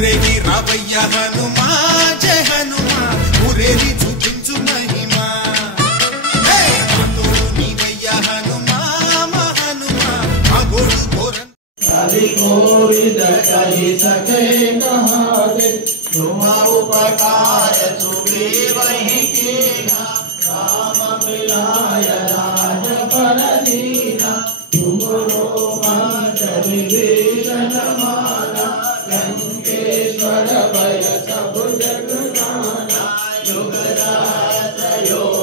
ఊరేగి రావయ్య హనుమా జయ హనుమా ఊరేగి చూపించు మహిమా నీవయ్య హనుమా మా హనుమా మా గోడు ఘోరం गोविंद कही सके कहाते तुम उपकार सुबे वही कीना राम मिलाय राज पर दीना तुमरो मंत्र विभीषण माना लंकेश्वर भय सब जग जाना युगराज योग